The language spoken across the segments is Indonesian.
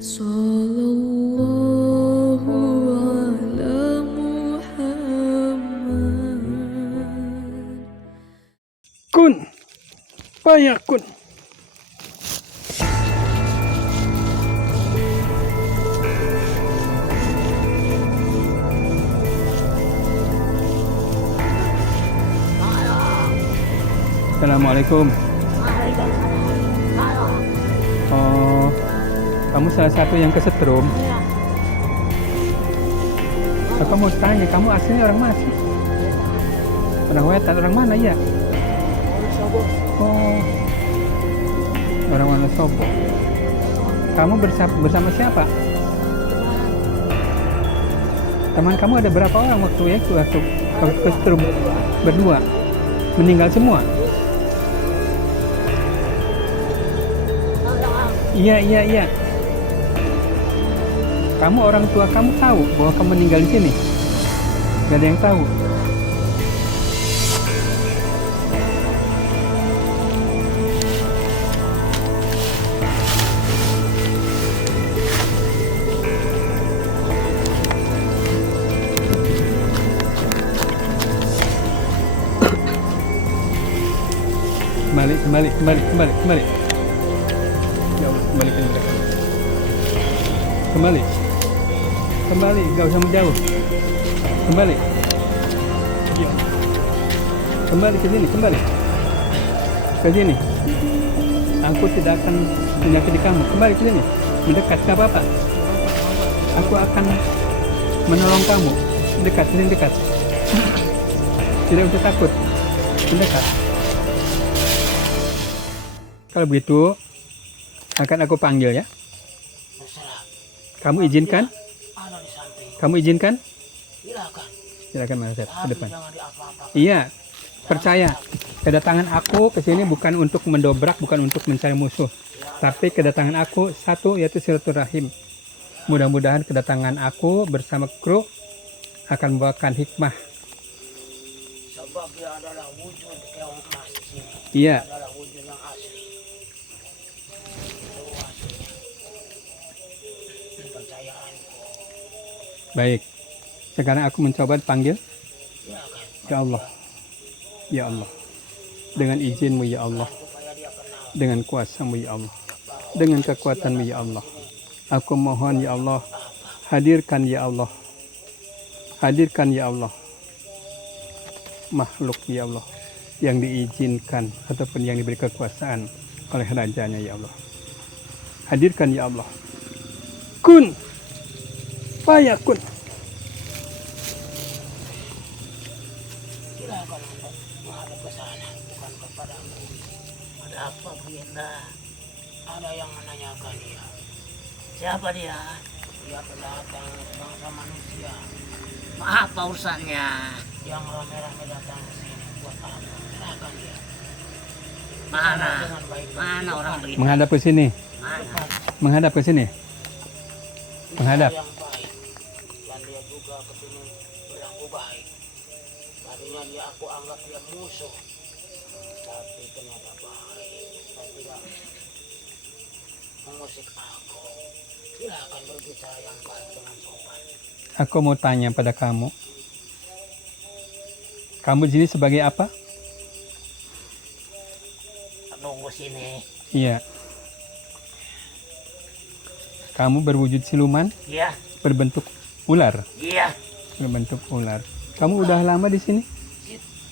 Sallallahu ala Muhammad. Kun fayakun. Assalamualaikum. Oh, kamu salah satu yang kesetrum. Aku mau tanya, kamu aslinya orang mana sih? Orang Wetan, orang mana ya? Oh, orang Wonosobo. Kamu bersama siapa? Teman kamu ada berapa orang waktu kesetrum? Berdua. Meninggal semua? Iya. Kamu orang tua kamu tahu bahwa kamu meninggal di sini? Gak ada yang tahu. Kembali. Ya Allah, kembalikan mereka. Kembali, gak usah menjauh. Kembali. Ya. Kembali ke sini. Aku tidak akan menyakiti kamu. Kembali ke sini. Mendekat, gak apa-apa. Aku akan menolong kamu. Dekat. Tidak usah takut. Mendekat. Kalau begitu, akan aku panggil ya. Kamu izinkan? Silakan Mas Seth, ke depan. Iya, percaya. Kedatangan aku ke sini bukan untuk mendobrak, bukan untuk mencari musuh. Tapi kedatangan aku satu yaitu silaturahim. Mudah-mudahan kedatangan aku bersama kru akan membawakan hikmah. Sebab dia adalah wujud keong emas di sini. Iya. Adalah wujud yang asli. Kepercayaanku. Baik. Sekarang aku mencoba panggil. Silakan. Ya Allah. Dengan izinmu ya Allah. Supaya dia kenal. Dengan kuasamu ya Allah. Dengan kekuatanmu ya Allah. Aku mohon ya Allah. Hadirkan ya Allah. Makhluk ya Allah. Yang diizinkan ataupun yang diberi kekuasaan oleh rajanya ya Allah. Hadirkan ya Allah. Kun fayakun. Silakan menghadap ke sana, bukan kepadamu. Ada apa Bunda? Ada yang menanyakan dia. Siapa dia? Dia pendatang bangsa manusia. Apa urusannya? Yang rame-rame datang ke sini buat apa? Silakan dia. Mana orang beriman? Menghadap ke sini. Menghadap. Yang baik. Dan dia juga kepingin berlaku baik. Tadinya aku anggap dia musuh. Tapi ternyata baik. Dan tidak mengusik aku. Silakan berbicara yang baik dengan sopan. Aku mau tanya pada kamu. Kamu di sini sebagai apa? Nunggu sini. Iya. Kamu berwujud siluman? Iya. Berbentuk ular? Iya. Berbentuk ular. Kamu udah lama di sini?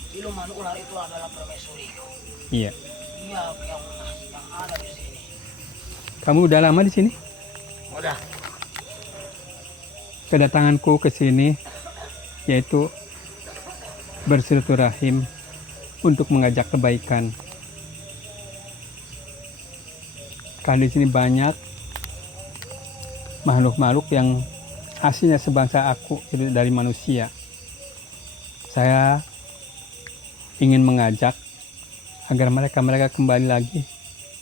Siluman ular itu adalah permaisuriku. Iya. Dia yang ada di sini. Kamu udah lama di sini? Udah. Kedatanganku ke sini yaitu bersilaturahim untuk mengajak kebaikan. Karena di sini banyak makhluk-makhluk yang aslinya sebangsa aku, itu dari manusia. Saya ingin mengajak agar mereka kembali lagi,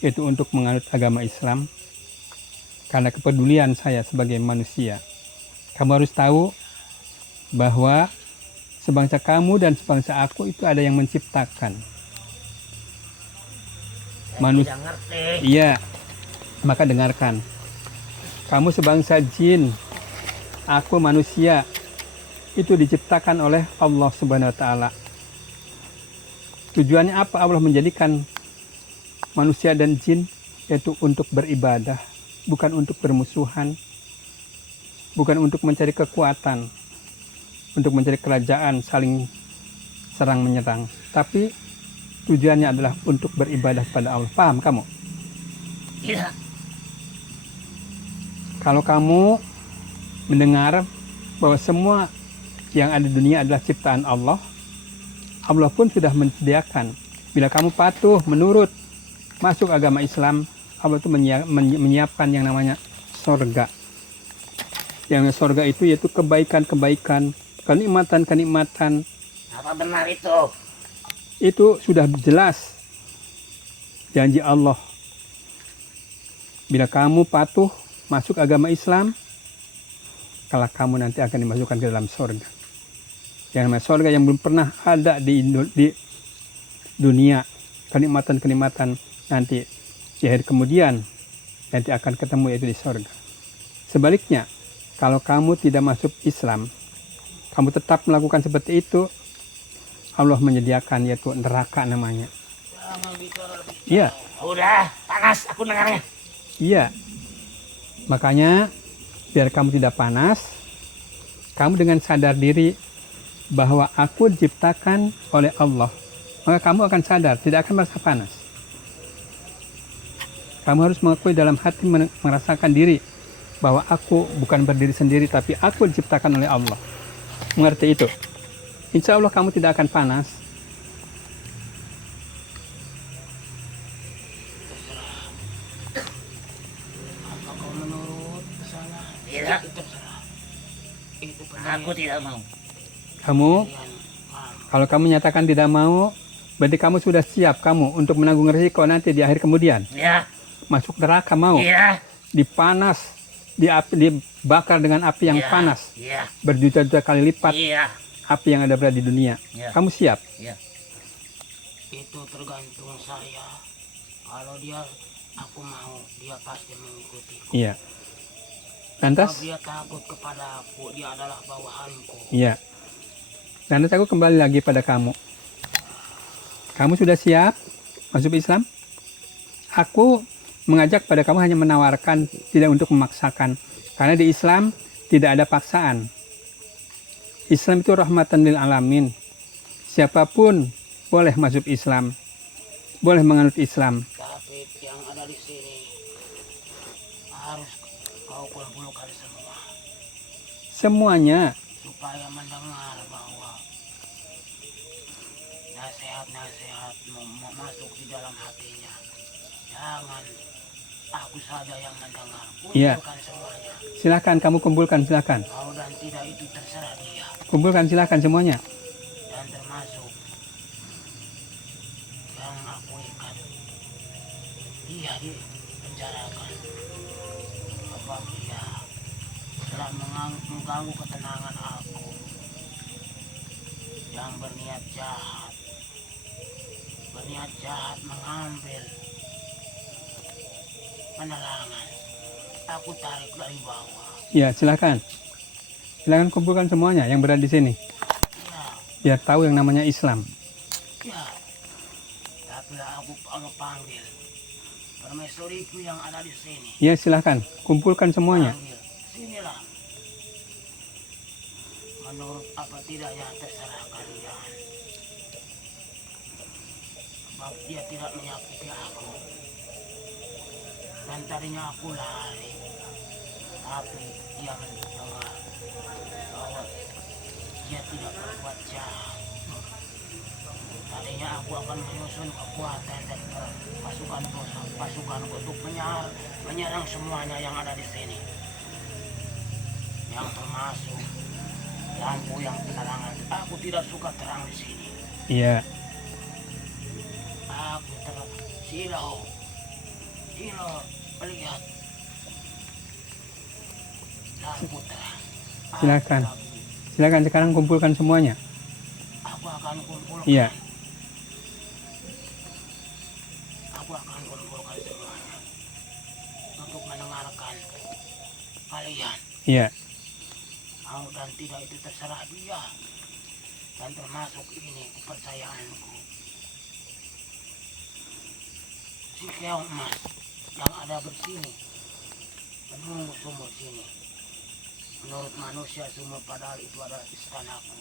yaitu untuk menganut agama Islam. Karena kepedulian saya sebagai manusia. Kamu harus tahu bahwa sebangsa kamu dan sebangsa aku itu ada yang menciptakan. Manusia. Tidak ngerti. Iya, maka dengarkan. Kamu sebangsa jin, aku manusia. Itu diciptakan oleh Allah Subhanahu wa taala. Tujuannya apa Allah menjadikan manusia dan jin? Yaitu untuk beribadah, bukan untuk bermusuhan, bukan untuk mencari kekuatan, untuk mencari kerajaan saling serang menyerang, tapi tujuannya adalah untuk beribadah pada Allah. Paham kamu? Iya. Kalau kamu mendengar bahwa semua yang ada di dunia adalah ciptaan Allah, Allah pun sudah menyediakan. Bila kamu patuh, menurut, masuk agama Islam, Allah itu menyiapkan yang namanya sorga. Yang sorga itu yaitu kebaikan-kebaikan, kenikmatan-kenikmatan. Apa benar itu? Itu sudah jelas janji Allah. Bila kamu patuh, masuk agama Islam, kalau kamu nanti akan dimasukkan ke dalam sorga. Yang namanya sorga yang belum pernah ada di dunia. Kenikmatan-kenikmatan nanti di akhir kemudian nanti akan ketemu yaitu di sorga. Sebaliknya, kalau kamu tidak masuk Islam, kamu tetap melakukan seperti itu, Allah menyediakan yaitu neraka namanya. Iya. Udah, panas aku dengarnya. Iya. Makanya biar kamu tidak panas, kamu dengan sadar diri bahwa aku diciptakan oleh Allah, maka kamu akan sadar, tidak akan merasa panas. Kamu harus mengakui dalam hati, merasakan diri bahwa aku bukan berdiri sendiri, tapi aku diciptakan oleh Allah. Mengerti itu? Insya Allah kamu tidak akan panas. Apa kau menurut kesana? Tidak. Itu aku tidak mau. Kamu, kalau kamu nyatakan tidak mau, berarti kamu sudah siap kamu untuk menanggung risiko nanti di akhir kemudian. Ya. Masuk neraka mau. Iya. Dipanas, dibakar dengan api yang panas. Iya. Berjuta-juta kali lipat api yang ada berada di dunia. Iya. Kamu siap? Iya. Itu tergantung saya. Kalau aku mau, dia pasti mengikutiku. Iya. Kalau Lantas? dia takut kepada aku, dia adalah bawahanku. Iya. Lantas aku kembali lagi pada kamu. Kamu sudah siap masuk Islam? Aku mengajak pada kamu hanya menawarkan, tidak untuk memaksakan. Karena di Islam tidak ada paksaan. Islam itu rahmatan lil alamin. Siapapun boleh masuk Islam, boleh menganut Islam. Tapi yang ada di sini harus kau kumpulkan semua. Semuanya. Supaya mendengar bahwa nasihat-nasihat masuk di dalam hatinya. Jangan aku saja yang mendengar. Kumpulkan semuanya. Silakan kamu kumpulkan, silakan. Mau dan tidak itu terserah dia. Kumpulkan silakan semuanya. Dan termasuk yang aku ikat. Dia dipenjarakan. Sebab dia telah mengganggu ketenangan aku. Yang berniat jahat. Berniat jahat mengambil penerangan. Aku tarik dari bawah. Ya, silakan. Silakan kumpulkan semuanya yang berada di sini. Ya, Biar tahu yang namanya Islam. ya. Tapi aku panggil permaisuriku yang ada di sini. Ya, silakan. Kumpulkan semuanya. Panggil. Sinilah. Menurut apa tidaknya terserah kalian. Sebab dia tidak menyakiti aku. Dan tadinya aku lari. Tapi dia mendengar bahwa dia tidak berbuat jahat. Tadinya aku akan menyusun kekuatan dan pasukan untuk menyerang semuanya yang ada di sini. Yang termasuk lampu yang penerangan. Aku tidak suka terang di sini. Iya. Aku silau melihat lampu terang. Silakan. Silakan sekarang kumpulkan semuanya. Aku akan kumpulkan. Iya. Aku akan kumpulkan semuanya untuk mendengarkan kalian. Iya. Mau dan tidak itu terserah dia. Dan termasuk ini kepercayaanku. Si keong emas yang ada bersini menunggu sumur sini. Menurut manusia sumur padahal itu adalah istanaku.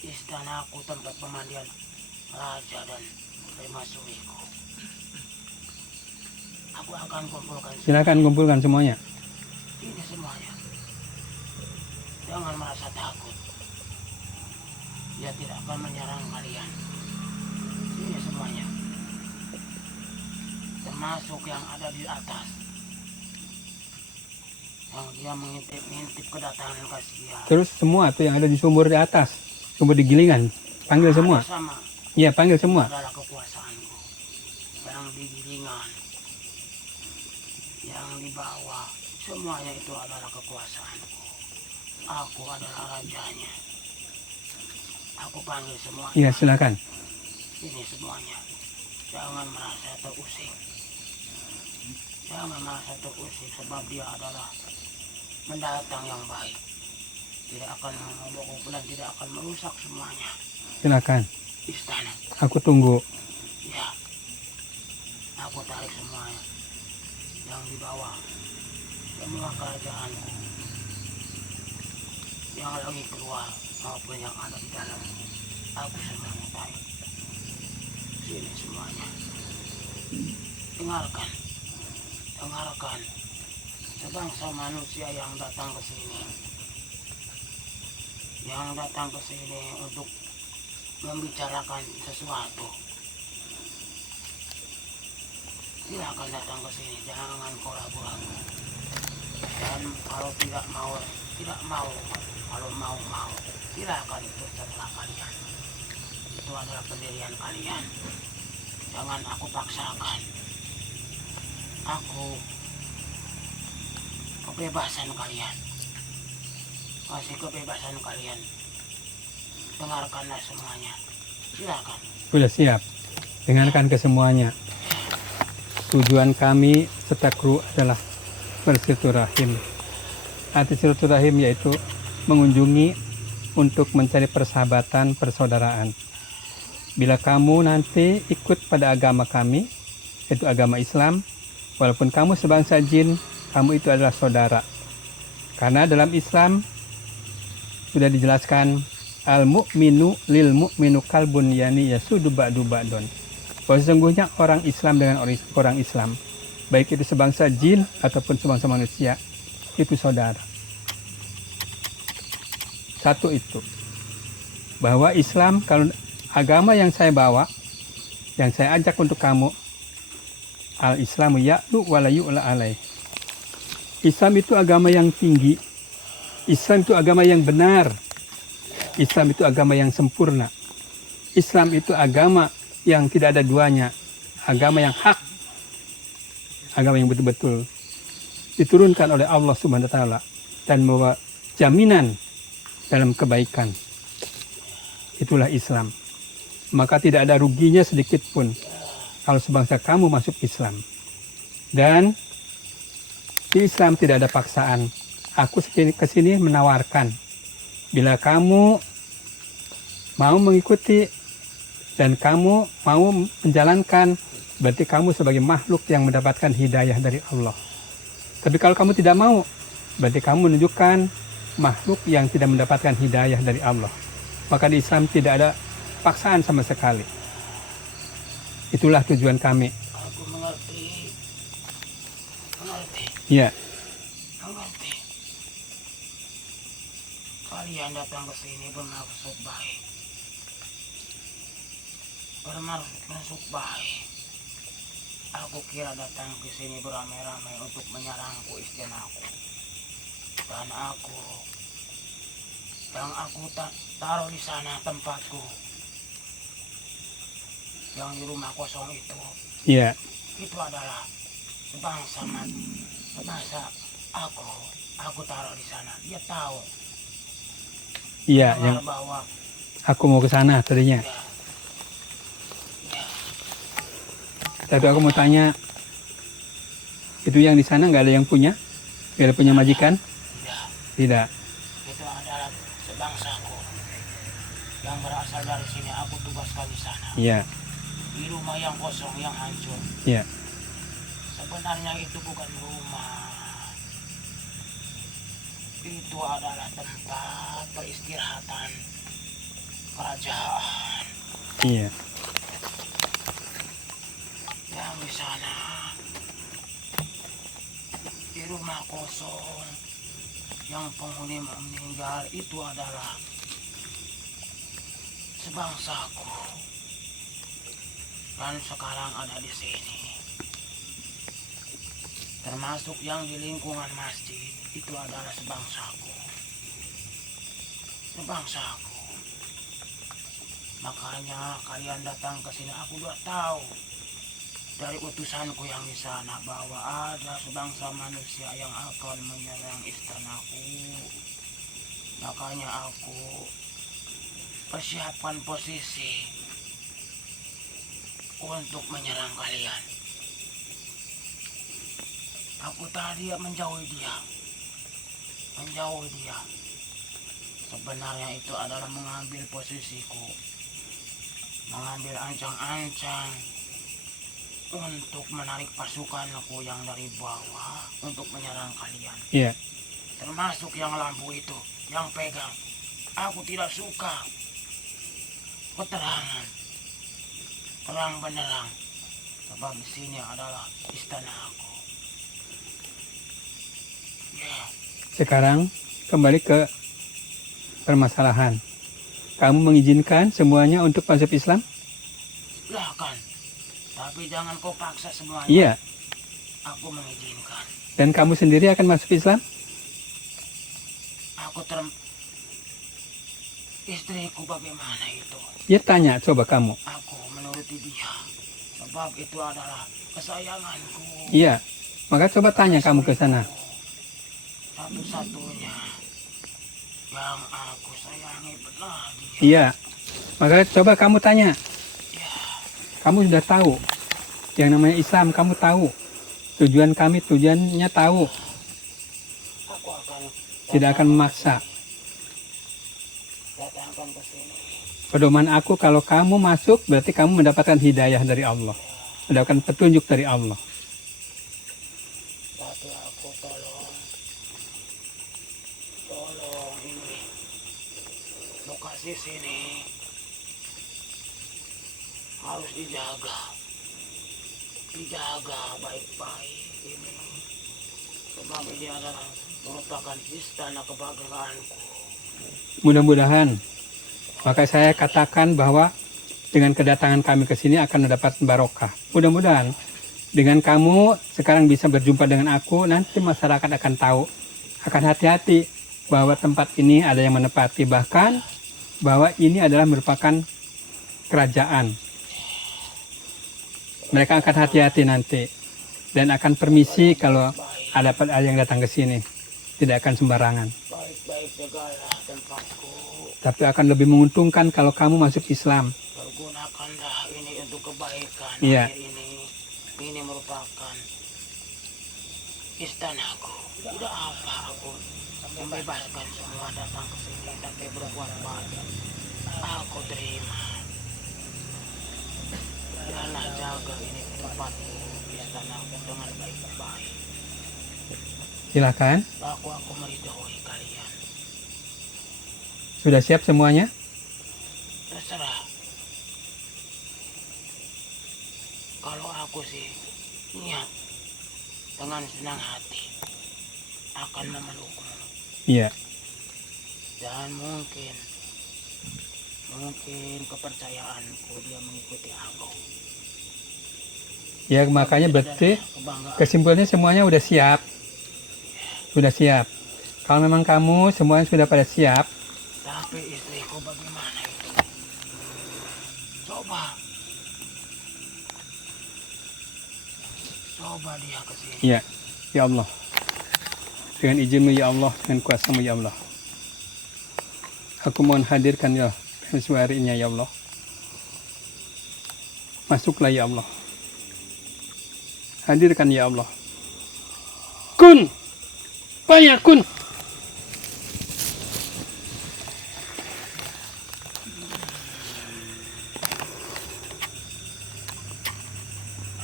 Istanaku tempat pemandian raja dan permaisuriku. Aku akan kumpulkan Silakan kumpulkan semuanya. ini semuanya. Jangan merasa takut. Dia tidak akan menyerang kalian. Ini semuanya. Termasuk yang ada di atas. Yang dia mengintip-ngintip kedatangan kasihan. Terus semua tuh yang ada di sumur di atas, sumur di gilingan, panggil semua. Sama Iya, panggil semua. adalah kekuasaanku. Yang di gilingan, yang di bawah, semuanya itu adalah kekuasaanku. Aku adalah rajanya. Aku panggil semuanya. Iya, silakan. Ini semuanya. Jangan merasa terusik. Jangan merasa terusik sebab dia adalah mendatang yang baik. Tidak akan memobok dan tidak akan merusak semuanya. Silakan. Istana. Aku tunggu. Ya. Aku tarik semuanya. Yang di bawah. Semua kerajaanku. Yang lagi keluar maupun yang ada di dalam. Aku semuanya tarik. Sini semuanya. Dengarkan. Dengarkan. Sebangsa manusia yang datang ke sini. Yang datang ke sini untuk membicarakan sesuatu. Silakan datang ke sini, jangan kau ragu-ragu. Dan kalau tidak mau, kalau mau, silakan itu terserah kalian. Itu adalah pendirian kalian. Jangan aku paksakan. Aku kebebasan kalian. Kasih kebebasan kalian. Dengarkanlah semuanya. Silakan. Sudah siap. Dengarkan ke semuanya. Tujuan kami serta kru adalah bersilaturahim. Arti silaturahim yaitu mengunjungi untuk mencari persahabatan, persaudaraan. Bila kamu nanti ikut pada agama kami, yaitu agama Islam, walaupun kamu sebangsa jin, kamu itu adalah saudara. Karena dalam Islam sudah dijelaskan al-mu'minu lil mu'minu kalbun yani yasudu ba'du ba'dun. Bahwa sesungguhnya orang Islam dengan orang Islam, baik itu sebangsa jin ataupun sebangsa manusia, itu saudara. Satu itu. Bahwa Islam, kalau agama yang saya bawa, yang saya ajak untuk kamu, al-Islamu ya'lu wa la yu'la alaih. Islam itu agama yang tinggi. Islam itu agama yang benar. Islam itu agama yang sempurna. Islam itu agama yang tidak ada duanya. Agama yang hak. Agama yang betul-betul diturunkan oleh Allah Subhanahu wa taala dan membawa jaminan dalam kebaikan. Itulah Islam. Maka tidak ada ruginya sedikit pun kalau sebangsa kamu masuk Islam. Dan di Islam tidak ada paksaan. Aku kesini menawarkan. Bila kamu mau mengikuti dan kamu mau menjalankan, berarti kamu sebagai makhluk yang mendapatkan hidayah dari Allah. Tapi kalau kamu tidak mau, berarti kamu menunjukkan makhluk yang tidak mendapatkan hidayah dari Allah. Maka di Islam tidak ada paksaan sama sekali. Itulah tujuan kami. Aku mengerti. Mengerti. Ya, Mengerti. Kalian datang ke sini bermaksud baik. Bermaksud baik. Aku kira datang ke sini beramai-ramai untuk menyerangku istanaku. Dan yang aku taruh di sana tempatku. Yang di rumah kosong itu. iya. Itu adalah sebangsa aku taruh di sana. Dia tahu. Iya, yang bahwa aku mau ke sana tadinya. Tapi aku mau tanya, itu yang di sana nggak ada yang punya? Biar punya majikan? Tidak. Tidak. Itu adalah sebangsaku yang berasal dari sini. Aku tugaskan di sana. Iya. Di rumah yang kosong, yang hancur. Iya. Sebenarnya itu bukan rumah. Itu adalah tempat peristirahatan kerajaan. Iya. Yang di sana, di rumah kosong, yang penghuni meninggal itu adalah sebangsaku. Dan sekarang ada di sini. Termasuk yang di lingkungan masjid itu adalah sebangsaku. Sebangsaku. Makanya kalian datang ke sini, aku udah tahu dari utusanku yang di sana bahwa ada sebangsa manusia yang akan menyerang istanaku. Makanya aku persiapkan posisi untuk menyerang kalian. Aku tadi menjauhi dia. Sebenarnya itu adalah mengambil posisiku. Mengambil ancang-ancang untuk menarik pasukanku yang dari bawah untuk menyerang kalian. Iya. Termasuk yang lampu itu, yang pegang. Aku tidak suka keterangan, terang benderang, sebab di sini adalah istana aku. Ya, Sekarang kembali ke permasalahan. Kamu mengizinkan semuanya untuk masuk Islam? silahkan. Tapi jangan kau paksa semuanya. Iya. Aku mengizinkan. Dan kamu sendiri akan masuk Islam? Aku istriku bagaimana itu? Dia tanya, coba kamu. Aku menuruti dia. Sebab itu adalah kesayanganku. Iya. Maka coba tanya kamu ke sana. Satu-satunya yang aku sayangi benar dia. Iya. Maka coba kamu tanya. Ya, Kamu sudah tahu. Yang namanya Islam kamu tahu. Tujuan kami, tujuannya tahu. aku akan Tidak akan memaksa. datangkan ke sini. Pedoman aku kalau kamu masuk berarti kamu mendapatkan hidayah dari Allah. Mendapatkan petunjuk dari Allah. Tapi aku tolong ini lokasi sini harus dijaga baik-baik ini. Sebab ini adalah merupakan istana kebanggaanku. Mudah-mudahan. Maka saya katakan bahwa dengan kedatangan kami ke sini akan mendapat barokah. Mudah-mudahan dengan kamu sekarang bisa berjumpa dengan aku, nanti masyarakat akan tahu. Akan hati-hati bahwa tempat ini ada yang menepati. Bahkan bahwa ini adalah merupakan kerajaan. Mereka akan hati-hati nanti. Dan akan permisi kalau ada yang datang ke sini. Tidak akan sembarangan. Baik-baik jagalah tempatku. Tapi akan lebih menguntungkan kalau kamu masuk Islam. Pergunakanlah ini untuk kebaikan. Iya. Ini merupakan istanaku. Tidak apa aku membebaskan semua datang ke sini tapi berbuat baik. Aku terima. Janganlah jaga ini tempatku, istanaku dengan baik-baik. Silakan. Aku meridhoi kalian. Sudah siap semuanya? Terserah. Kalau aku sih niat dengan senang hati akan memelukmu. Iya. Dan mungkin kepercayaanku dia mengikuti aku. Ya makanya berarti Kebanggaan. kesimpulannya semuanya udah siap. Sudah siap. Kalau memang kamu semuanya sudah pada siap, Tapi istriku bagaimana itu? Coba dia ke sini. iya. Ya Allah. Dengan izinmu ya Allah, dengan kuasamu ya Allah. Aku mohon hadirkan ya suarinya ya Allah. Masuklah ya Allah. Hadirkan ya Allah. Kun Wayakun.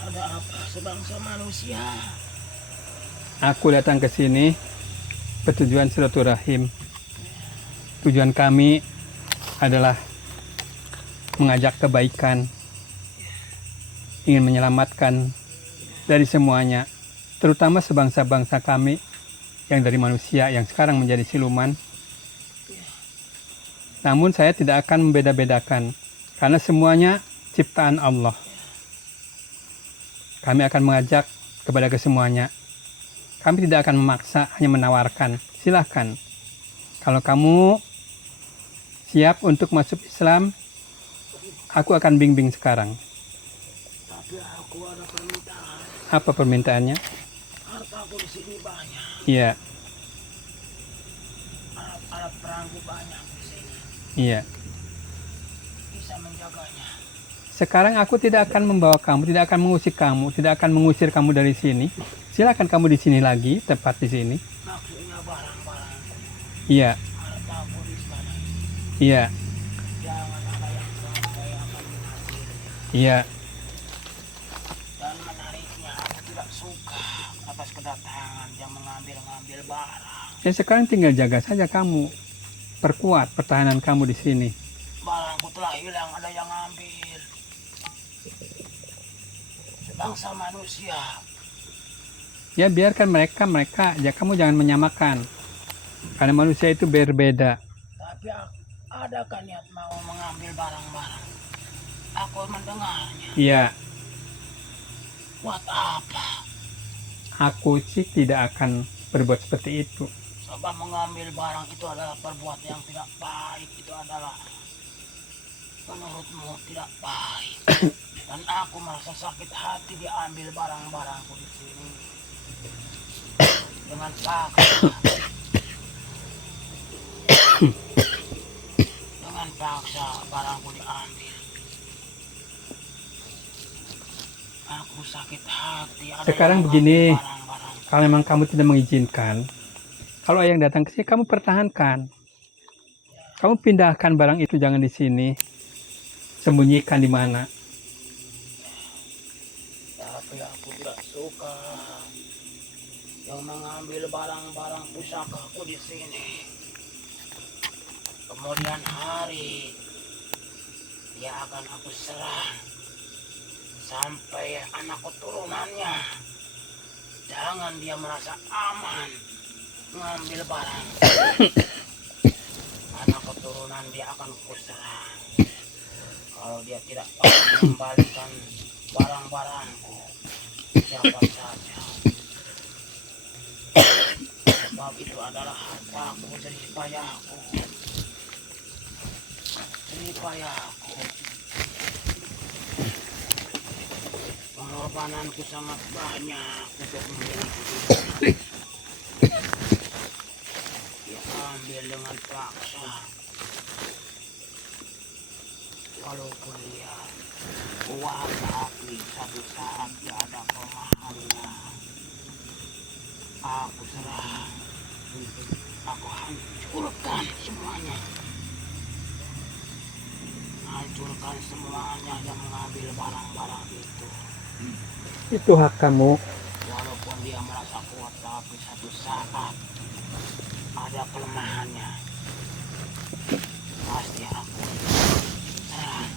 Ada apa sebangsa manusia? Aku datang ke sini bertujuan silaturahim. Tujuan kami adalah mengajak kebaikan, ingin menyelamatkan dari semuanya, terutama sebangsa-bangsa kami yang dari manusia yang sekarang menjadi siluman. Namun saya tidak akan membeda-bedakan karena semuanya ciptaan Allah. Kami akan mengajak kepada kesemuanya. Kami tidak akan memaksa, hanya menawarkan. Silahkan. Kalau kamu siap untuk masuk Islam, aku akan bimbing sekarang. Tapi aku ada permintaan. Apa permintaannya? Hartaku di sini banyak. Iya, Alat perangku banyak di sini. iya. Bisa menjaganya. Sekarang aku tidak akan membawa kamu, tidak akan mengusir kamu dari sini. Silakan kamu di sini lagi, tepat di sini. Maksudnya barang-barangku. Iya, Hartaku di sana. iya, Jangan ada yang sampai akan mengambilnya. iya. Dan menariknya aku tidak suka atas kedatangan yang mengambil-ngambil barang. Ya sekarang tinggal jaga saja kamu. Perkuat pertahanan kamu di sini. Barangku telah hilang, ada yang ambil. Sebangsa manusia. Ya biarkan mereka, ya kamu jangan menyamakan. Karena manusia itu berbeda. Tapi adakah niat mau mengambil barang-barang? Aku mendengarnya. Iya, Buat apa? aku sih tidak akan berbuat seperti itu. Sebab mengambil barang itu adalah perbuatan yang tidak baik. Itu adalah menurutmu tidak baik. Dan aku merasa sakit hati diambil barang-barangku di sini. Dengan paksa. Dengan paksa barangku diambil. Aku sakit hati. Ada Sekarang yang begini. mengambil barang-barang. Kalau memang kamu tidak mengizinkan, kalau yang datang ke sini kamu pertahankan. Kamu pindahkan barang itu, jangan di sini. Sembunyikan di mana. Tapi aku tidak suka yang mengambil barang-barang pusakaku di sini. Kemudian hari dia akan aku serang sampai anak keturunannya. Jangan dia merasa aman mengambil barang. Anak keturunan dia akan kuserang. Kalau dia tidak mengembalikan barang-barangku, siapa saja. Sebab itu adalah hartaku, jerih payahku. Jerih payahku. Pengorbananku sangat banyak untuk memiliki. Diambil dengan paksa. Walaupun dia kuat, tapi satu saat dia ada kelemahannya. Aku serang. Aku hancurkan semuanya. Hancurkan semuanya yang mengambil barang-barang itu. Itu hak kamu. Walaupun dia merasa kuat, tapi satu saat ada kelemahannya. Pasti aku serang.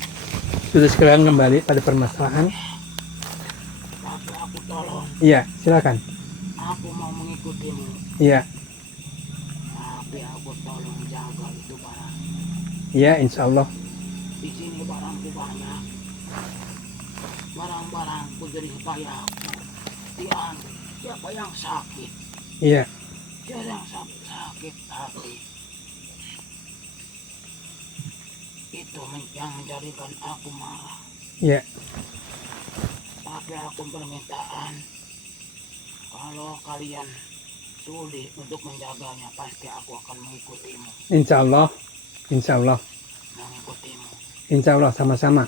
Sudah sekarang kembali pada permasalahan. Tapi aku tolong. Iya, silakan. Aku mau mengikutimu. Iya, Tapi aku tolong jaga itu barang. iya, insya Allah. Di sini barangku banyak. Barang-barangku jadi payahku. Diambil. Siapa yang sakit? Iya, Siapa yang sakit hati? Itu yang menjadikan aku marah. iya. Tapi aku permintaan. Kalau kalian sulit untuk menjaganya, pasti aku akan mengikutimu. Insya Allah, insya Allah, Mengikutimu. insya Allah sama-sama.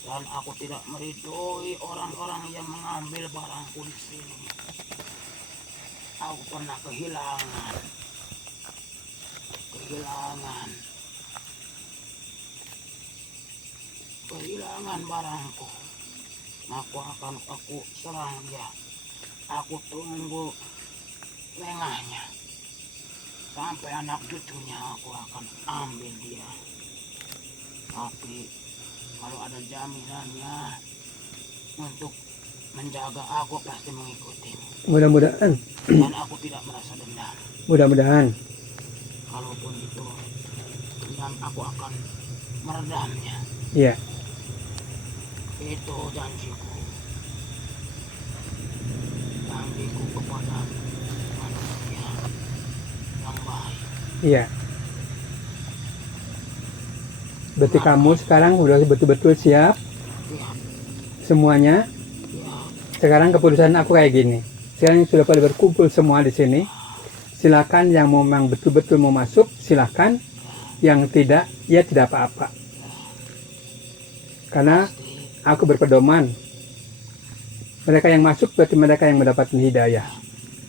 Dan aku tidak meridhoi orang-orang yang mengambil barangku di sini. aku pernah kehilangan barangku. Aku serang dia. Aku tunggu lengahnya. Sampai anak cucunya aku akan ambil dia. Tapi kalau ada jaminannya untuk menjaga, aku pasti mengikutimu. Mudah-mudahan. Dan aku tidak merasa dendam. Mudah-mudahan. Kalaupun itu dendam, aku akan meredamnya. Iya. Itu janjiku. Janjiku kepada manusia yang baik. Iya. Berarti kamu sekarang udah betul-betul siap Ya, semuanya. ya, Sekarang keputusan aku kayak gini. Sekarang sudah pada berkumpul semua di sini. Silakan yang memang betul-betul mau masuk, silakan. Yang tidak, ya tidak apa-apa. Karena aku berpedoman. Mereka yang masuk berarti mereka yang mendapatkan hidayah.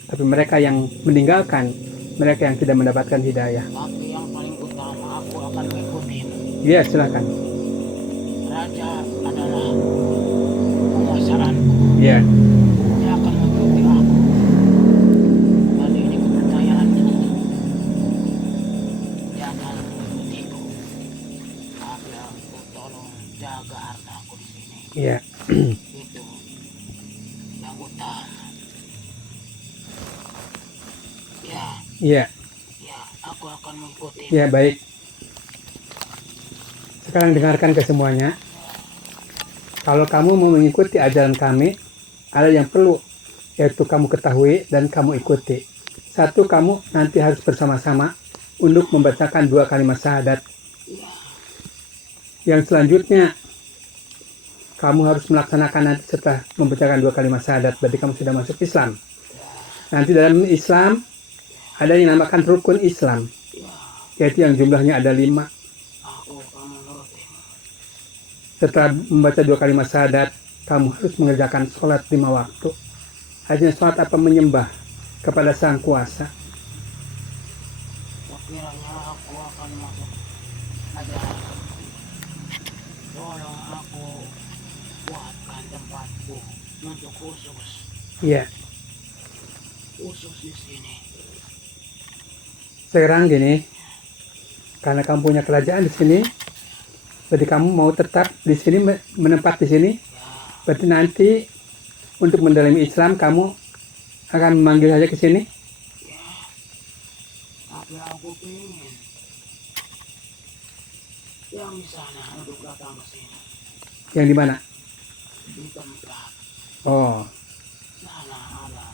Tapi mereka yang meninggalkan, mereka yang tidak mendapatkan hidayah. tapi yang paling utama aku akan mengikutimu. Ya, silakan. Raja adalah penguasaanku. Ya, Dia akan mengikuti aku. Dan ini kepercayaannya. Dia akan mengikutiku. Tapi aku tolong jaga hartaku di sini. ya, Itu yang utama. Ya, ya, ya, aku akan mengikuti. ya, baik. Sekarang dengarkan ke semuanya. Kalau kamu mau mengikuti ajaran kami, ada yang perlu, yaitu kamu ketahui dan kamu ikuti. Satu, kamu nanti harus bersama-sama untuk membacakan 2 kalimat syahadat. Yang selanjutnya, kamu harus melaksanakan nanti setelah membacakan 2 kalimat syahadat. Berarti kamu sudah masuk Islam. Nanti dalam Islam, ada yang dinamakan rukun Islam, yaitu yang jumlahnya ada 5. Aku akan menurutimu. Setelah membaca 2 kalimat syahadat, kamu harus mengerjakan sholat 5 waktu. Artinya sholat apa? Menyembah kepada Sang Kuasa. Sekiranya aku akan masuk ajaran, tolong aku buatkan tempatku untuk khusus Iya. di sini. Sekarang gini, karena kamu punya kerajaan di sini, berarti kamu mau tetap di sini, menetap di sini. Berarti nanti untuk mendalami Islam kamu akan memanggil saja ke sini. Tapi aku ingin yang di sana untuk datang ke sini. Yang di mana? Di tempat Oh, sana ada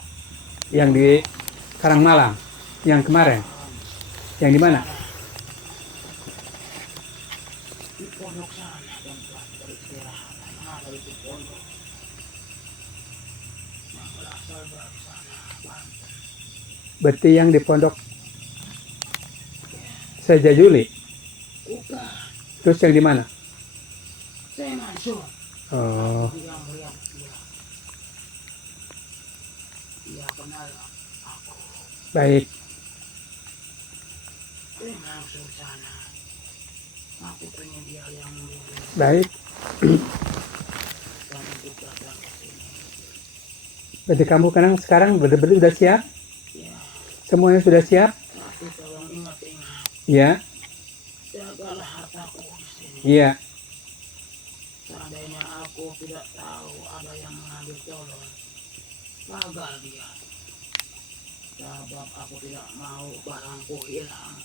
yang di Karangmalang, yang kemarin. Yang di mana? di pondok sana, tempat peristirahatan ada di pondok yang berasal dari sana, Banten. Berarti yang di pondok Sejajuli. Bukan, Terus yang di mana? saya Mansur. Oh, Yang melihat dia. Dia kenal aku. baik. Saya langsung sana. Aku pengen dia yang memilih Baik. dan untuk datang ke sini. Berarti kamu sekarang benar-benar sudah siap? Ya, Semuanya sudah siap? tapi tolong ingat-ingat. Ya, Jagalah hartaku di sini. iya. Seandainya aku tidak tahu ada yang mengambil tolong, gagal dia. Sebab aku tidak mau barangku hilang.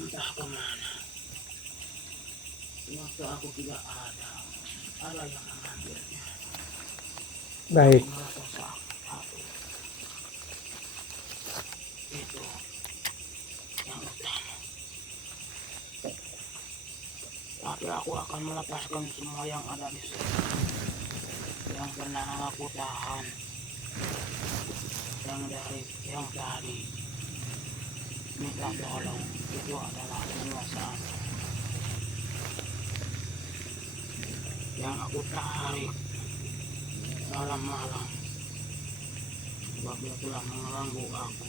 Entah kemana. Waktu aku tidak ada yang mengambilnya. Baik. Aku merasa sakit hati. Itu yang utama. Tapi aku akan melepaskan semua yang ada di sini. Yang pernah aku tahan. Yang tadi minta tolong, itu adalah penguasaan. Yang aku tarik malam-malam sebab dia telah mengganggu aku.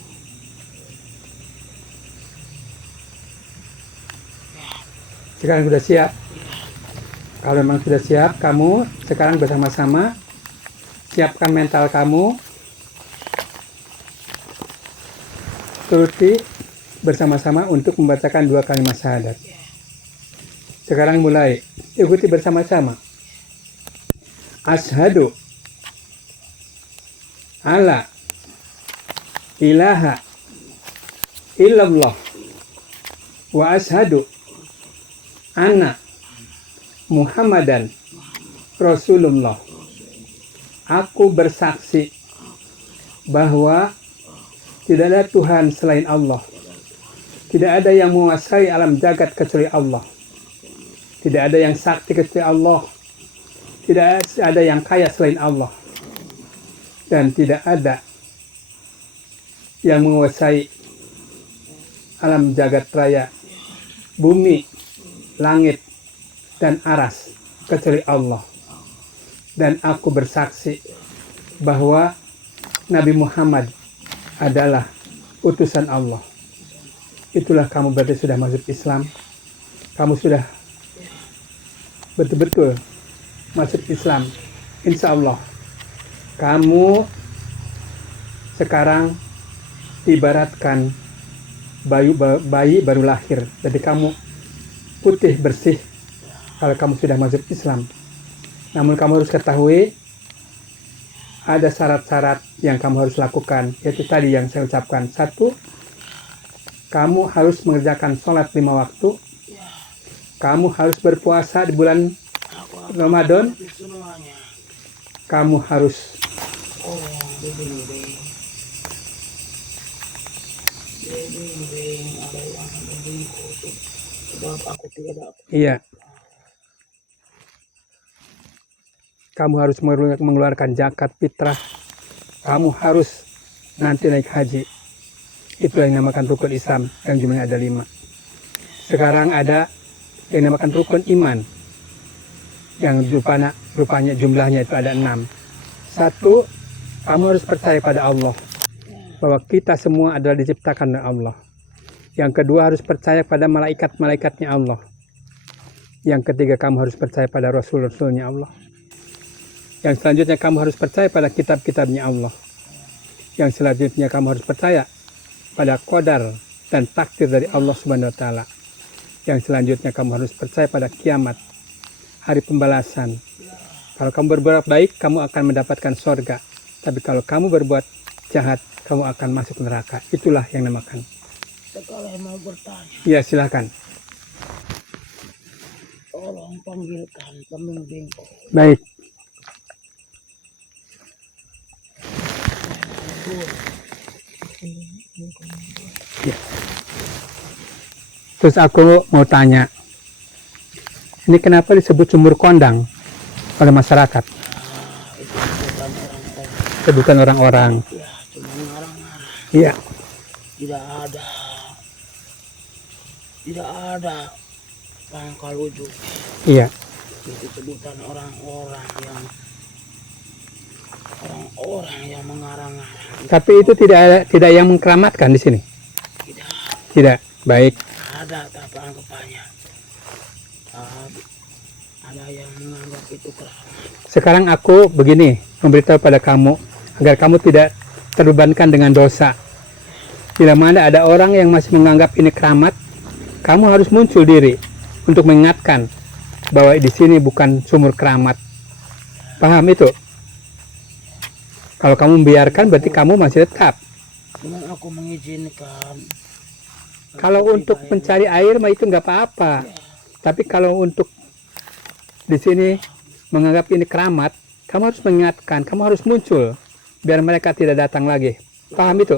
Sekarang sudah siap. Kalau memang sudah siap, kamu sekarang bersama-sama siapkan mental kamu. Turuti bersama-sama untuk membacakan 2 kalimat syahadat. Sekarang mulai. Ikuti bersama-sama. Asyhadu alla ilaha illallah wa asyhadu anna Muhammadan Rasulullah. Aku bersaksi bahwa tidak ada Tuhan selain Allah. Tidak ada yang menguasai alam jagat kecuali Allah. Tidak ada yang sakti kecuali Allah. Tidak ada yang kaya selain Allah. Dan tidak ada yang menguasai alam jagat raya, bumi, langit, dan aras kecuali Allah. Dan aku bersaksi bahwa Nabi Muhammad adalah utusan Allah. Itulah kamu berarti sudah masuk Islam. Kamu sudah betul-betul masuk Islam. Insya Allah kamu sekarang ibaratkan bayi baru lahir. Jadi kamu putih bersih kalau kamu sudah masuk Islam. Namun kamu harus ketahui ada syarat-syarat yang kamu harus lakukan, yaitu tadi yang saya ucapkan. 1, kamu harus mengerjakan sholat 5 waktu. Kamu harus berpuasa di bulan Ramadan. Kamu harus iya. Kamu harus mengeluarkan zakat fitrah. Kamu harus nanti naik haji. Itulah yang dinamakan rukun Islam yang jumlahnya ada 5. Sekarang ada yang dinamakan rukun iman yang rupanya jumlahnya itu ada 6. 1, kamu harus percaya pada Allah bahwa kita semua adalah diciptakan oleh Allah. Yang kedua, harus percaya pada malaikat-malaikatnya Allah. Yang ketiga, kamu harus percaya pada Rasul-Rasulnya Allah. Yang selanjutnya, kamu harus percaya pada kitab-kitabnya Allah. Yang selanjutnya, kamu harus percaya pada qadar dan takdir dari Allah Subhanahu wa Ta'ala. Yang selanjutnya, kamu harus percaya pada kiamat, hari pembalasan. Kalau kamu berbuat baik, kamu akan mendapatkan surga. Tapi kalau kamu berbuat jahat, kamu akan masuk neraka. Itulah yang dinamakan. Sekarang mau bertanya. Ya, silakan. Tolong panggilkan pembimbingku. Baik. Ya. Terus aku mau tanya, ini kenapa disebut sumur kondang oleh masyarakat? Itu bukan orang-orang. Ya, cuma ngarang-ngarang. Iya. Tidak ada pangkal ujung. Iya. Itu sebutan orang-orang yang mengarang-ngarang. Tapi itu tidak yang mengkeramatkan di sini. Tidak. Baik. Ada tapi anggapannya. Ada yang menganggap itu keramat. Sekarang aku begini memberitahu pada kamu agar kamu tidak terbebankan dengan dosa. Bila mana ada orang yang masih menganggap ini keramat, kamu harus muncul diri untuk mengingatkan bahwa di sini bukan sumur keramat. Paham itu? Kalau kamu membiarkan berarti kamu masih tetap. Dengan aku mengizinkan. Kalau untuk mencari air mah itu nggak apa-apa. Tapi kalau untuk di sini menganggap ini keramat, kamu harus mengingatkan, kamu harus muncul biar mereka tidak datang lagi. Paham itu?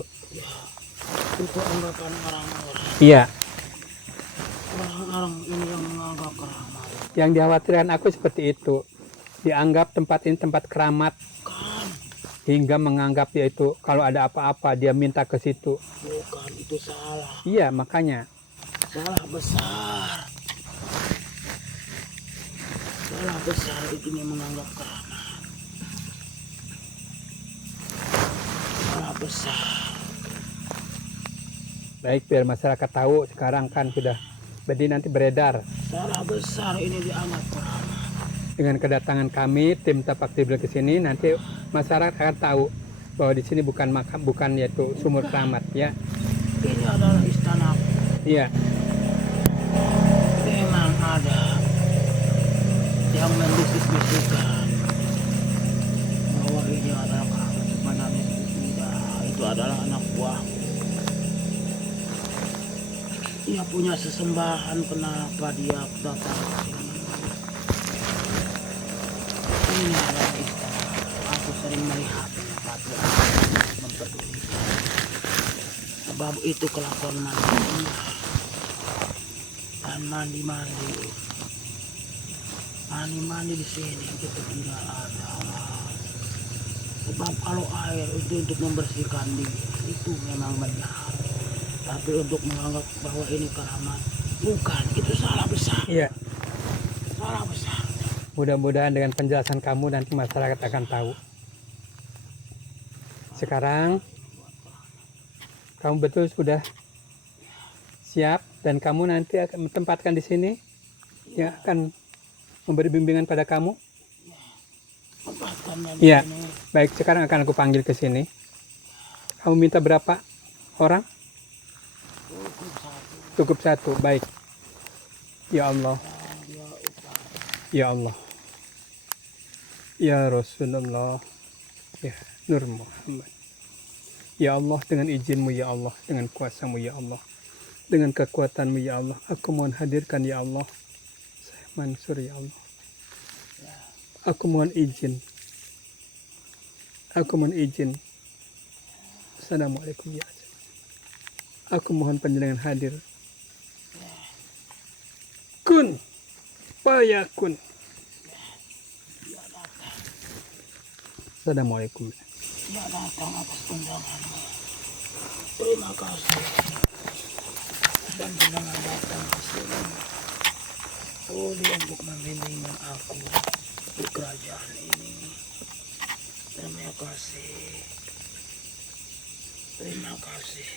Itu anggapan orang-orang. Iya. Orang-orang ini yang menganggap keramat. Yang dikhawatirkan aku seperti itu. Dianggap tempat ini tempat keramat. Hingga menganggap dia itu kalau ada apa-apa dia minta ke situ. Bukan, itu salah. Iya, makanya. Salah besar. Salah besar itu yang menganggap keramat. Salah salah besar. Baik, biar masyarakat tahu sekarang kan sudah jadi nanti beredar. Salah besar ini dianggap keramat. Dengan kedatangan kami tim Tapak Tibil ke sini, nanti masyarakat akan tahu bahwa di sini bukan yaitu sumur keramat ya. Ini adalah istana. Iya. Memang ada yang membisik-bisikkan bahwa ini adalah keramat, sebenarnya itu tidak. Itu adalah anak buahku. Dia punya sesembahan, kenapa dia datang ke sini. Ini adalah istana. Aku sering melihat, tapi aku tidak mempedulikan. Sebab itu kelakuan mandi dan mandi di sini itu tidak ada. Sebab kalau air itu untuk membersihkan diri itu memang benar. Tapi untuk menganggap bahwa ini keramat, bukan, itu salah besar. Iya. Salah besar. Mudah-mudahan dengan penjelasan kamu nanti masyarakat akan tahu. Sekarang kamu betul sudah siap dan kamu nanti akan menempatkan di sini yang akan memberi bimbingan pada kamu. Tempatkannya di Iya. sini. Baik, sekarang akan aku panggil ke sini. Kamu minta berapa orang? Cukup satu. Baik. Ya Allah. Ya Allah. Ya Rasulullah. Ya Nur Muhammad. Ya Allah, dengan izinmu ya Allah, dengan kuasamu ya Allah, dengan kekuatanmu ya Allah, aku mohon hadirkan ya Allah saya Mansur ya Allah. Aku mohon izin. Assalamualaikum ya Allah. Aku mohon panjenengan hadir. Kun payakun. Assalamualaikum. Dia datang atas undanganmu. Terima kasih. Dan dengan datang ke sini. Dia untuk membimbing aku di kerajaan ini. Terima kasih. Terima kasih.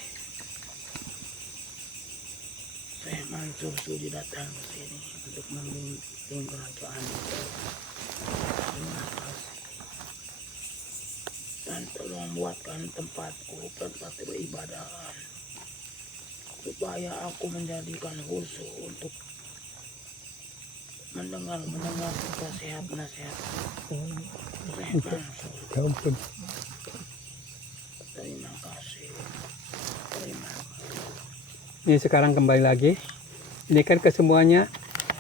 Saya Mansur Sudi datang ke sini untuk membimbing kerajaan itu. Terima kasih. Dan tolong buatkan tempatku tempat beribadahan supaya aku menjadikan khusus untuk mendengar nasihat. Ampun. Terima kasih. Ini sekarang kembali lagi. Ini kan kesemuanya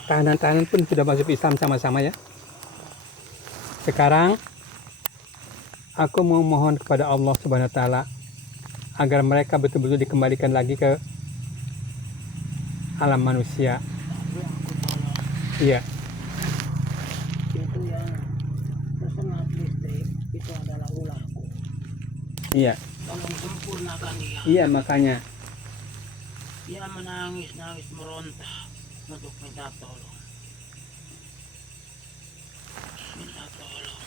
tahanan-tahanan pun sudah masuk Islam sama-sama ya. Sekarang aku mau mohon kepada Allah Subhanahu wa taala agar mereka betul-betul dikembalikan lagi ke alam manusia. Iya. Itu yang tersengat listrik itu adalah ulahku. Iya. Tolong sempurnakan dia. Iya, makanya. Dia menangis meronta untuk minta tolong.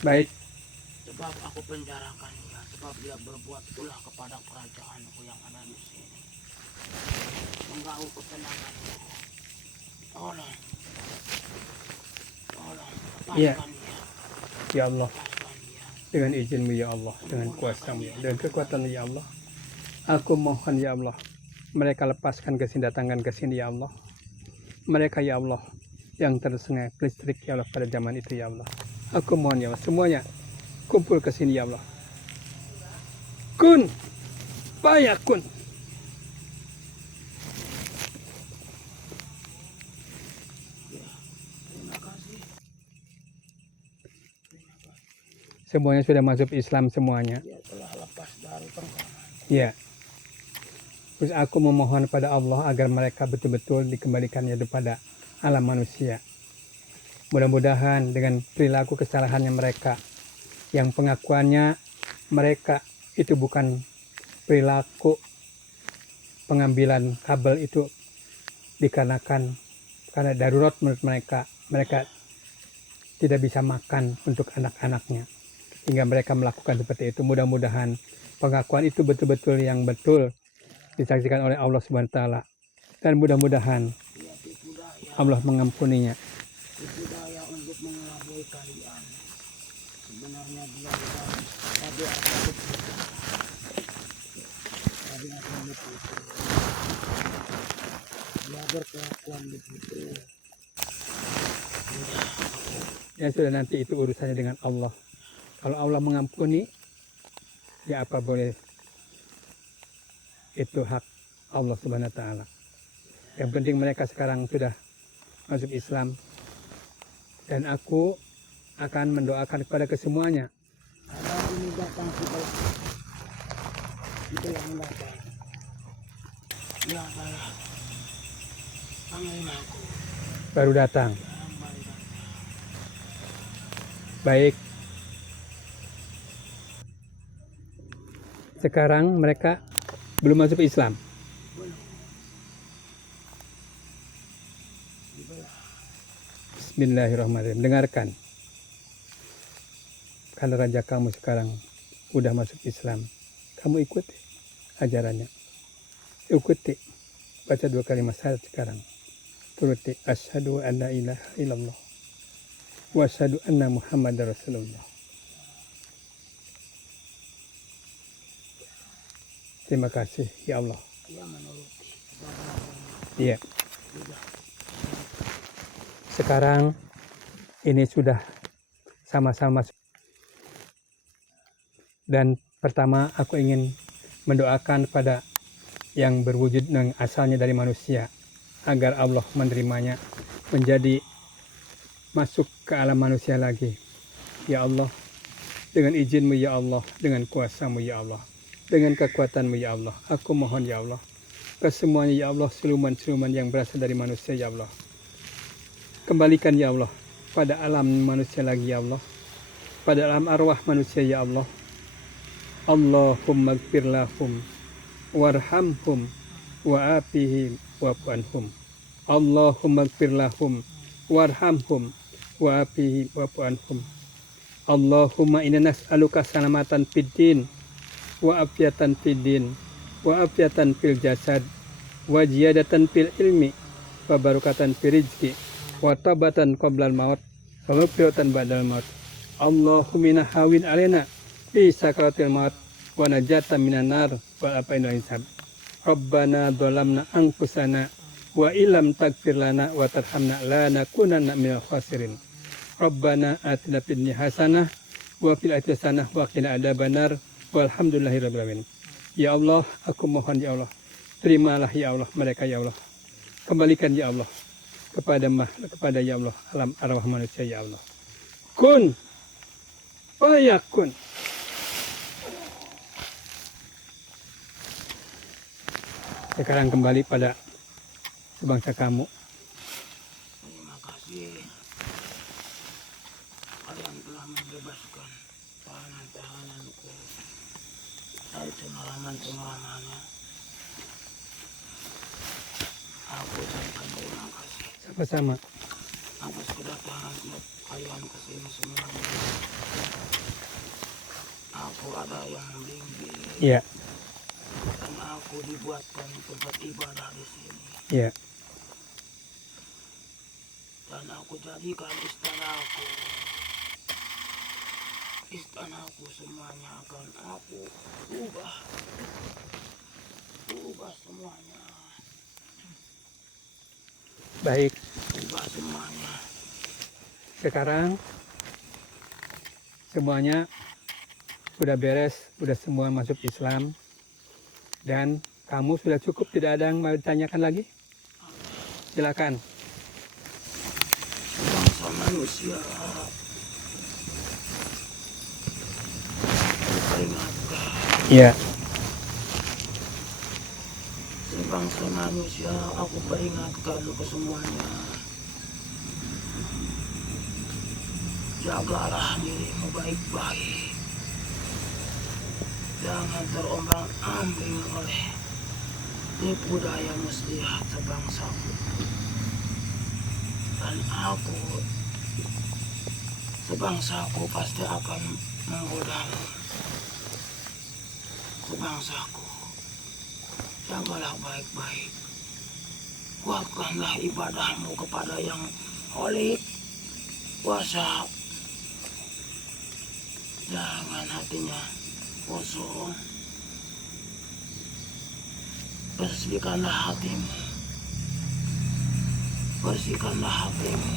Baik. Sebab aku penjarakan dia, sebab dia berbuat ulah kepada kerajaanku yang ada di sini. Mengganggu ketenanganku. Tolong, Iya. lepaskan dia. Ya Allah, Lepaskan dia. dengan izinmu ya Allah, dengan kuasamu ya, dengan kekuatanmu ya Allah. Aku mohon ya Allah, mereka lepaskan ke sini, datangkan ke sini ya Allah. Mereka ya Allah yang tersengat listrik ya Allah pada zaman itu ya Allah. Aku mohon ya Allah, semuanya kumpul ke sini ya Allah. Kun payakun. Terima kasih. Semuanya sudah masuk Islam semuanya. Dia telah lepas dari pengkaman. Ya. Terus aku memohon pada Allah agar mereka betul-betul dikembalikannya kepada alam manusia. Mudah-mudahan dengan perilaku kesalahannya mereka, yang pengakuannya mereka itu bukan perilaku pengambilan kabel itu dikarenakan karena darurat menurut mereka tidak bisa makan untuk anak-anaknya, hingga mereka melakukan seperti itu. Mudah-mudahan pengakuan itu betul-betul yang betul disaksikan oleh Allah Subhanahu wa taala, dan mudah-mudahan Ya tipu daya, Allah mengampuninya. tipu daya untuk mengelabui kalian. Sebenarnya dia bilang tadi akan begitu. Tadi akan begitu. Dia berkelakuan begitu. Ya sudah, nanti itu urusannya dengan Allah. Kalau Allah mengampuni, ya apa boleh, itu hak Allah Subhanahu wa taala. Yang penting mereka sekarang sudah masuk Islam, dan aku akan mendoakan kepada kesemuanya. Ada ini datang setelah itu yang datang. Ya adalah panglimaku. Baru datang. Kembali datang. Baik. Sekarang mereka belum masuk Islam. Bismillahirrahmanirrahim. Dengarkan. Kalau raja kamu sekarang udah masuk Islam, kamu ikuti ajarannya. Ikuti. Baca 2 kalimat syahadat sekarang. Turuti. Asyhadu an la ilaha illallah wa asyhadu anna Muhammadar Rasulullah. Terima kasih ya Allah. Dia menuruti. Iya. Sekarang ini sudah sama-sama. Dan pertama aku ingin mendoakan pada yang berwujud yang asalnya dari manusia, agar Allah menerimanya menjadi masuk ke alam manusia lagi. Ya Allah, dengan izin-Mu ya Allah, dengan kuasa-Mu ya Allah, dengan kekuatan-Mu ya Allah, aku mohon ya Allah, ke semuanya ya Allah, siluman-siluman yang berasal dari manusia ya Allah, kembalikan ya Allah pada alam manusia lagi ya Allah, pada alam arwah manusia ya Allah. Allahumma gfir lahum warhamhum wa'afihim wa'fu'anhum. Allahumma gfir lahum warhamhum wa'afihim wa'fu'anhum. Allahumma inna nas'aluka salamatan fid din wa afiyatan fid din wa afiyatan fil jasad wa ziyadatan fil ilmi wa barakatan fil rizqi wa tabatan qoblal maut wa maghfiratan ba'dal maut. Allahumma hawin alaina fi sakaratil maut wa najatan minan nar wa afainal hisab. Rabbana dhalamna anfusana wa illam taghfir lana wa tarhamna lanakunanna minal khasirin. Rabbana atina fid dunya hasanah wa fil akhirati hasanah wa qina adzabannar. Walhamdulillahirabbil alamin. Ya Allah, aku mohon ya Allah, terimalah ya Allah mereka ya Allah. Kembalikan ya Allah kepada ya Allah alam arwah manusia ya Allah. Kun fayakun. Sekarang kembali pada sebangsa kamu. Terima kasih. Kalian telah membebaskan tahanan-tahananku dari pengalaman-pengalamannya. Aku ucapkan terima kasih Sama-sama. atas kedatangan kalian ke sini semua. Aku ada yang membimbing. Iya. Dan aku dibuatkan tempat ibadah di sini. Iya. Dan aku jadikan istanaku. Istanaku semuanya akan aku ubah. Ubah semuanya. Baik. Ubah semuanya. Sekarang semuanya sudah beres, sudah semua masuk Islam, dan kamu sudah cukup, tidak ada yang mau ditanyakan lagi? Silakan. Bangsa manusia peringatkan. Iya. Sebangsa manusia aku peringatkan ke semuanya. Jagalah dirimu baik-baik. Jangan terombang-ambing oleh tipu daya muslihat sebangsaku. Dan aku, sebangsaku pasti akan menggodamu. sebangsaku. Jagalah baik-baik. Kuatkanlah ibadahmu kepada yang holik puasa. Jangan hatinya kosong. Bersihkanlah hatimu. Bersihkanlah hatimu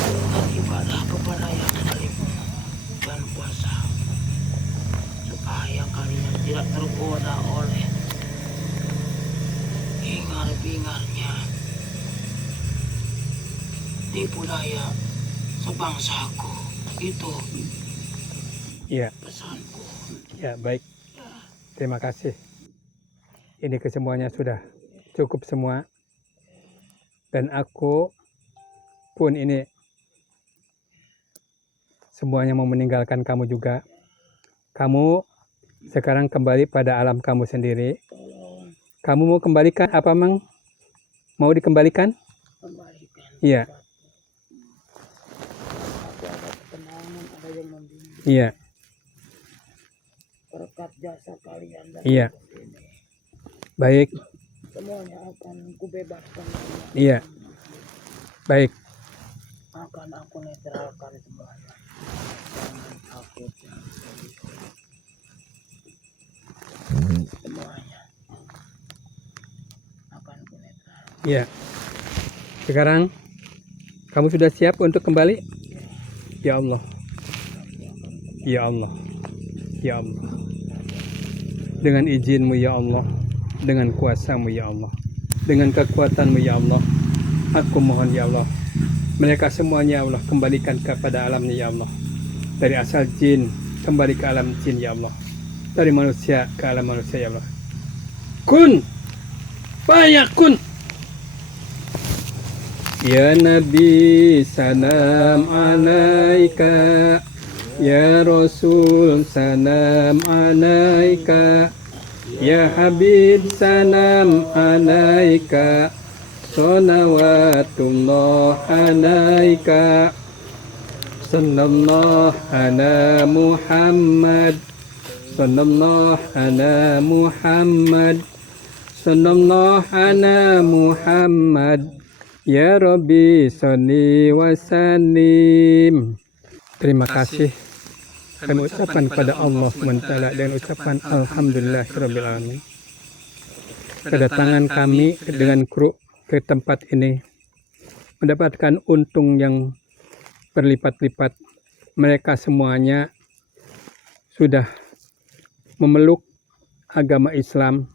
dengan ibadah kepada yang holik dan puasa, supaya kalian tidak tergoda oleh hingar-bingarnya tipu daya sebangsaku. Itu Iya, pesanku. ya baik. Terima kasih. Ini kesemuanya sudah cukup semua. Dan aku pun ini semuanya mau meninggalkan kamu juga. Kamu sekarang kembali pada alam kamu sendiri. Tolong Kamu mau kembalikan apa, Mang? Mau dikembalikan? kembalikan. Iya. Aku ada ketenangan, ada yang membimbing. Iya, Berkat jasa kalian dan Iya. ini, baik. semuanya akan kubebaskan. Iya, baik. Akan aku netralkan semuanya. Jangan takut. Semuanya akan ku netralkan. Iya. Sekarang kamu sudah siap untuk kembali? Ya Allah. Ya Allah. Ya Allah. Dengan izinmu ya Allah. Dengan kuasamu ya Allah. Dengan kekuatanmu ya Allah. Aku mohon ya Allah. Mereka semuanya ya Allah kembalikan kepada alamnya ya Allah. Dari asal jin kembali ke alam jin ya Allah. Dari manusia ke alam manusia ya Allah. Kun. Fayakun. Ya Nabi salam alaika. Ya Rasul salam alaika. Ya Habib salam alaika. Salawatullah alaika. Sallallahu ala Muhammad. Sallallahu ala Muhammad. Sallallahu ala Muhammad. Ya Rabbi sholli wa sallim. Terima kasih kami ucapkan kepada Allah SWT dengan ucapan Alhamdulillahirabbil alamin. Kedatangan kami dengan kru ke tempat ini mendapatkan untung yang berlipat-lipat. Mereka semuanya sudah memeluk agama Islam.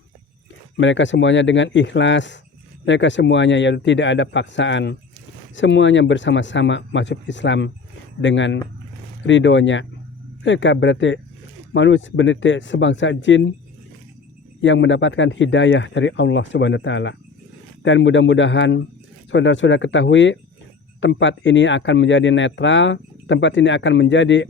Mereka semuanya dengan ikhlas. Mereka semuanya yang tidak ada paksaan. Semuanya bersama-sama masuk Islam dengan ridhonya. Mereka berarti manusia, berarti sebangsa jin yang mendapatkan hidayah dari Allah Subhanahu wa taala. Dan mudah-mudahan saudara-saudara ketahui tempat ini akan menjadi netral, tempat ini akan menjadi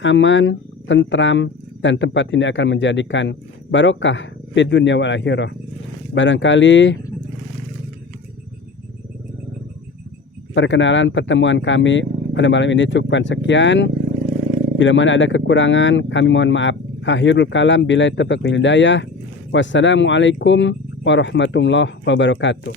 aman, tentram, dan tempat ini akan menjadikan barokah di dunia wal akhirah. Barangkali perkenalan pertemuan kami pada malam ini cukup sekian. Bila mana ada kekurangan, kami mohon maaf. Akhirul kalam billahi taufiq wal hidayah. Wassalamualaikum warahmatullahi wabarakatuh.